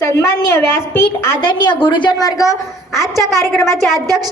सन्माननीय व्यासपीठ आदरणीय गुरुजन वर्ग आजच्या कार्यक्रमाचे अध्यक्ष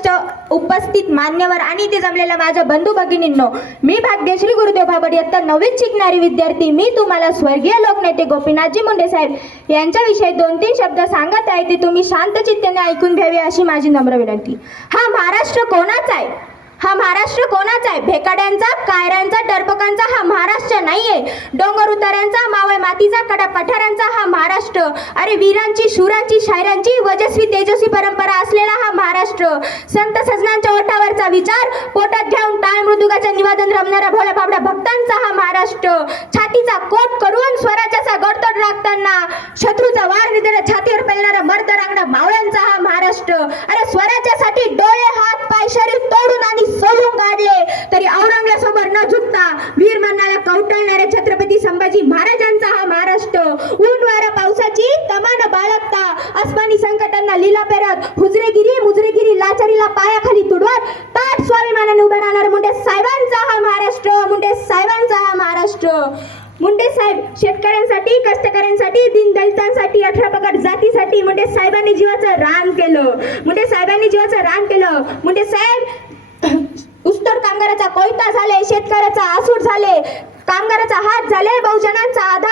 उपस्थित मान्यवर आणि इथे जमलेल्या माझ्या बंधू भगिनींनो मी भाग्यश्री गुरुदेव बाबड इयत्ता नववीत शिकणारी विद्यार्थी. मी तुम्हाला स्वर्गीय लोकनेते गोपीनाथजी मुंडे साहेब यांच्याविषयी दोन तीन शब्द सांगत आहे ते तुम्ही शांत चित्तेने ऐकून घ्यावे अशी माझी नम्र विनंती. हा महाराष्ट्र कोणाचा आहे? हा महाराष्ट्र कोणाचा आहे? भेकाड्यांचा कायऱ्यांचा डरपकांचा हा महाराष्ट्र नाहीये. डोंगर उतार्यांचा मावळ मातीचा कडा पठारांचा हा महाराष्ट्र. अरे वीरांची शूरांची शायरांची वजस्वी तेजस्वी परंपरा असलेला हा महाराष्ट्र. संत सजनांच्या ओठावरचा विचार पोटात घेऊन टाळ मृदुगाच्या निवादन रमणारा भोळ्या बाबड्या भक्तांचा हा महाराष्ट्र. छातीचा कोट करून स्वराज्याचा गडतोड राखताना शत्रूचा वार निधन छातीवर पेलणारा मर्द रांगडा मावळ्यांचा हा महाराष्ट्र. अरे स्वराज्यासाठी डोळे हात पाय शरीर वीर मनाला कौटळणाऱ्या छत्रपती संभाजी महाराजांचा हा महाराष्ट्र. ऊन वारा पावसाची कमान बाळगता. अस्मानी संकटांना लीला पेरत हुजरेगिरी मुजरेगिरी लाचारीला पायाखाली तुडवत. ताट स्वाभिमानाने उभा राहणार मुंडे साहेबांचा हा महाराष्ट्र मुंडे साहेबांचा हा महाराष्ट्र. मुंडे साहेब शेतकऱ्यांसाठी कष्टकऱ्यांसाठी दीनदलितांसाठी अठरा पगार जातीसाठी मुंडे साहेबांनी जीवाचं रान केलं. मुंडे साहेबांनी जीवाचं रान केलं. मुंडे साहेब कामगाराचा कोयता झाले शेतकऱ्याचा आसूड झाले कामगाराचा हात झाले बहुजनांचा आधार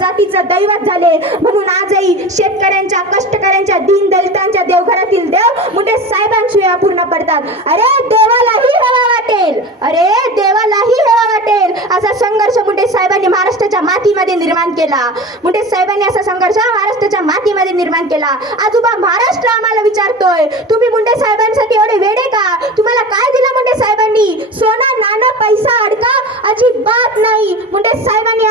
जातीचं दैवत झाले. म्हणून आजही शेतकऱ्यांच्या कष्टकऱ्यांच्या दीन दलितांच्या देवघरातील देव मुठे साहेबांशिवाय पूर्ण पडतात. अरे देवालाही हवा वाटेल. अरे देवालाही हवा वाटेल. असा संघर्ष मुंडे साहेबांनी महाराष्ट्राच्या मातीमध्ये निर्माण केला. मुंडे साहेबांनी असा संघर्ष महाराष्ट्राच्या मातीमध्ये निर्माण केला. आजोबा महाराष्ट्र आम्हाला विचारतोय तुम्ही मुंडे साहेबांसाठी एवढे वेडे का? तुम्हाला काय दिलं मुंडे साहेबांनी? सोना नाणं पैसा अडका? अजिबात नाही. मुंडे साहेबांनी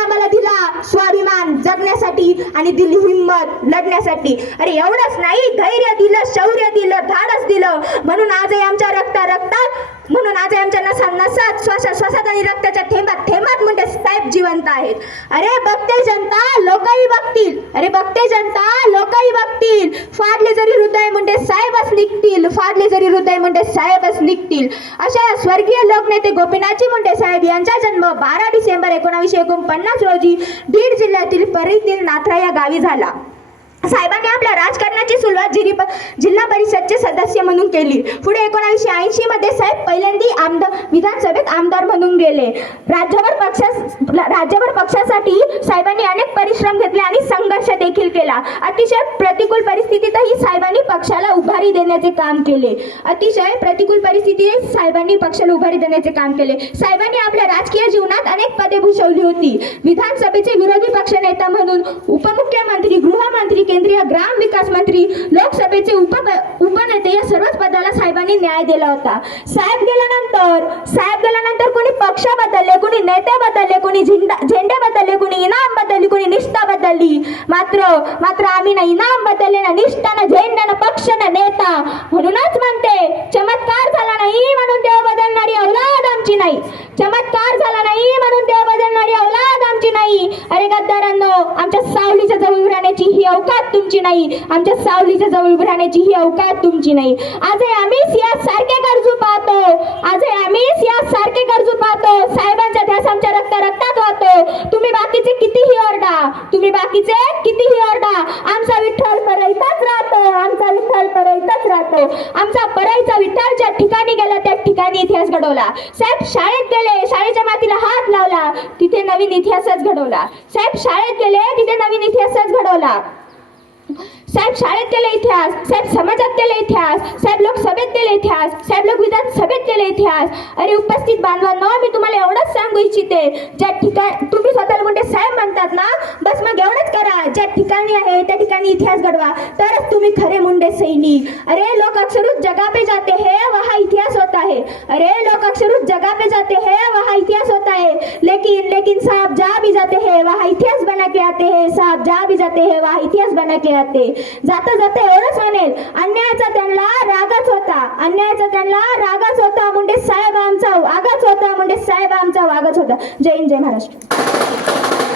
स्वाभिमान जगण्यासाठी आणि दिली हिंमत लढण्यासाठी. अरे एवढंच नाही धैर्य दिलं शौर्य दिलं धाडस दिलं. म्हणून आजही आमच्या रक्ता रक्तात म्हणून आज आमच्या नसा नसात श्वासा श्वासात आणि रक्ताच्या थेंबात थेंबात म्हणजे साहेब जिवंत आहेत. अरे बघते जनता लोकही बघतील. अरे बघते जनता लोकही बघतील. फाडले जरी हृदय म्हणजे साहेबच निघतील. फाडले जरी हृदय म्हणजे साहेबच निघतील. अशा स्वर्गीय लोकनेते गोपीनाथजी मुंडे साहेब यांचा जन्म बारा डिसेंबर एकोणावीसशे एकोणपन्नास रोजी बीड जिल्ह्यातील परीतील नाथरा या गावी झाला. साहेबांनी आपल्या राजकारणाची सुरुवात जिरी जिल्हा परिषदचे सदस्य म्हणून केली. पुढे एकोणीसशे ऐंशी मध्ये साहेब पहिल्यांदी आमदार विधानसभेत आमदार म्हणून गेले. राज्यभर पक्षा राज्यभर पक्षासाठी साहेबांनी अनेक परिश्रम घेतले आणि संघर्ष देखील केला. अतिशय प्रतिकूल परिस्थितीतही साहेबांनी पक्षाला उभारी देण्याचे काम केले. अतिशय प्रतिकूल परिस्थितीत साहेबांनी पक्षाला उभारी देण्याचे काम केले. साहेबांनी आपल्या राजकीय जीवनात अनेक पदे भूषवली होती. विधानसभेचे विरोधी पक्षनेता म्हणून उपमुख्यमंत्री गृहमंत्री केंद्रीय ग्राम विकास मंत्री लोकसभेचे उप उपनेते या सर्वच पदाला साहेबांनी न्याय दिला होता साहेब गेल्यानंतर साहेब गेल्यानंतर कोणी पक्ष बदलले कोणी नेते बदलले कोणी झेंडा झेंडे बदलले कोणी इनाम बदलली कोणी निष्ठा बदलली मात्र मात्र आम्ही ना इनाम बदलले ना निष्ठा ना झेंडा ना पक्ष ना नेता म्हणूनच म्हणते चमत्कार झाला नाही म्हणून देव बदलणारी औलाद आमची नाही चमत्कार झाला नाही म्हणून देव बदलणारी औलाद आमची नाही अरे गद्दारांनो आमच्या सावलीच्या जवळ राहण्याची ही अवकात तुमची नाही. आमच्या सावलीच्या जवळ राहण्याची ही अवकात तुमची नाही. आजही आम्हीच या सारखे गरजू पाहतो. आजही आम्हीच या सारखे गरजू पाहतो. साहेबांच्या ध्यास आमच्या रक्त रक्तात वाहतो तुम्ही बाकीचे कितीही ओरडा तुम्ही बाकीचे कितीही ओरडा आमचा विठ्ठल परईतच राहतो आमचा विठ्ठल परईतच आमचा परईचा विठ्ठल ज्या ठिकाणी गेला त्या ठिकाणी इतिहास घडवला. साहेब शाळेत गेले शाळेच्या मातीला हात लावला तिथे नवीन इतिहासच घडवला. साहेब शाळेत गेले तिथे नवीन इतिहासच घडवला. साहेब शाळेत केले इतिहास साहेब समाजात केले इतिहास साहेब लोकसभेत केले इतिहास साहेब लोक विधानसभेत केले इतिहास. अरे उपस्थित बांधवांनो मी तुम्हाला एवढंच सांगू इच्छिते ज्या ठिकाणी तुम्ही स्वतःला म्हणते साहेब म्हणतात ना? बस मग एवढंच करा. ज्या ठिकाणी आहे त्या ठिकाणी इतिहास घडवा. तरच तुम्ही खरे मुंडे सैनिक. अरे लोक अक्षरूच जगा पे जाते हे वहा इतिहास होता है अरे लोक अक्षरूच जगा पे जाते हे वहा इतिहास होता लेकिन लेकिन साहब जा भी जाते हैं वहाँ इतिहास बना के आते हैं साहब जा भी जाते हैं वहाँ इतिहास बना के आते जाता जाता एवढंच म्हणेल अन्यायाचा त्यांना रागच होता अन्यायाचा त्यांना रागच होता मुंडे साहेब आमचा वागच होता मुंडे साहेब आमचा वागच होता जय हिंद जय महाराष्ट्र।